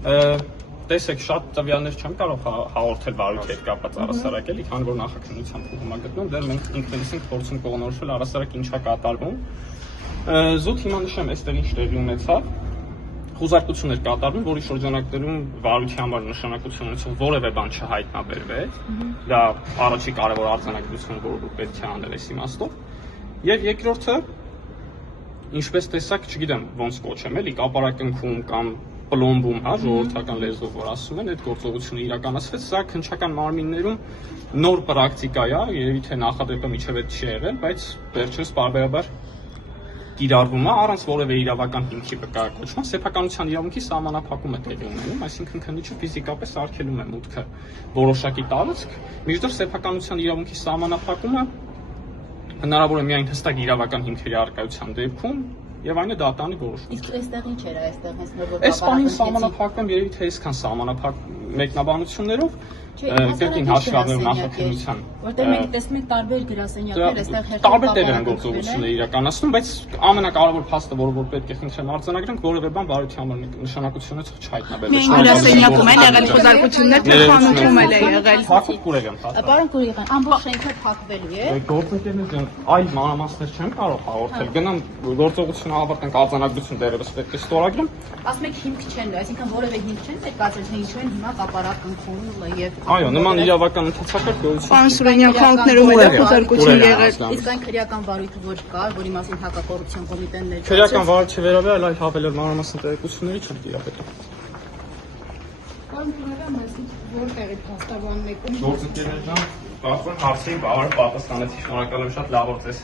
Տեսեք, շատ տվյալներ չեմ կարող հաղորդել վարույթի հետ կապված առհասարակ էլի, քանի որ նախաքննության փուլում է գտնվում, դեռ մենք ինքներս ենք փորձում կողմնորոշել առհասարակ ինչա կատարվում։ Զուտ հիմա նշեմ, այստեղ ինչ տեղի ունեցավ։ Խուզարկություններ կատարվում, որի շրջանակներում վարույթի համար նշանակություն ունեցող որևէ բան չհայտնաբերվեց։ Դա առաջի կարևոր արձանագրությունը, որը պետք է անել այս իմաստով։ Եվ երկրորդը, ինչպես տեսակ, չգիտեմ ոնց կոչեմ, էլի կապարակնքում կամ պլոմբում, հա, ժողովրդական լեզվով որ ասում են, այդ գործողությունը իրականացվեց, սա քննչական մարմիններում նոր պրակտիկա է, երևի թե նախադեպը միջև այդ չի եղել, բայց վերջերս պարբերաբար կիրառվում է առանց որևէ իրավական հիմքի վկայակոչման, սեփականության իրավունքի սահմանափակում է տեղի ունենում, այսինքն քննիչը ֆիզիկապես արգելում է մուտքը որոշակի տարածք, մինչդեռ սեփականության իրավունքի սահմանափակումը հնարավոր է միայն հստակ իրավական հիմքերի առկայության դեպքում եւ այնը դատանի որոշում։ Իսկ այստեղ ինչ էր, այստեղ հենց նոր որ այս բանին սահմանափակում երևի թե այսքան սահմանափակ մեկնաբանություններով կրկին հաշվի առնելով նախաքննության։ Որտեղ մենք տեսնում ենք տարբեր գրասենյակներ, այստեղ հերթով տարբեր տեղեր են գործողությունները իրականացնում, բայց ամենակարևոր փաստը, որ պետք է խնդրեմ արձանագրենք, որևէ բան վարույթի համար նշանակություն ունեցող չհայտնաբերվեց։ Մենք գրասենյակում են եղել խոզարկություններ, թե խանութում էլ է եղել։ Փակուկ կուրեգան փաստը։ Պարոն Կուրիգան, ամբողջ շենքը փակվելու է։ Գործընկերներ այլ մանրամասներ չեմ կարող հաղորդել։ Գնամ գործողությունը ավարտենք, արձանագրություն դերևս պետք է ստորագրեմ։ Ասում եք հիմք չեն, այսինքն որևէ հիմք չեն ներկայացրել, թե ինչու են հիմա կապարակնքում եւ Այո, նման իրավական ընթացակարգ գոյություն։ Պարոն Սուրենյան, խանութներում էլ է խոզարկություն եղել։ Իսկ այն քրեական վարույթը որ կար, որի մասին հակակոռուպցիոն կոմիտեն ներկայացրեց։ Քրեական վարույթի վերաբերյալ այլ հավելել մանրամասն տեղեկությունների չեմ տիրապետել։ Պարոն Սուրենյան, այսինքն որտեղի փաստաբանն եք։ Գործընկերներ ջան, կարծում հարցին բավարար պատասխանեցի, շնորհակալ եմ շատ լավ օրձես։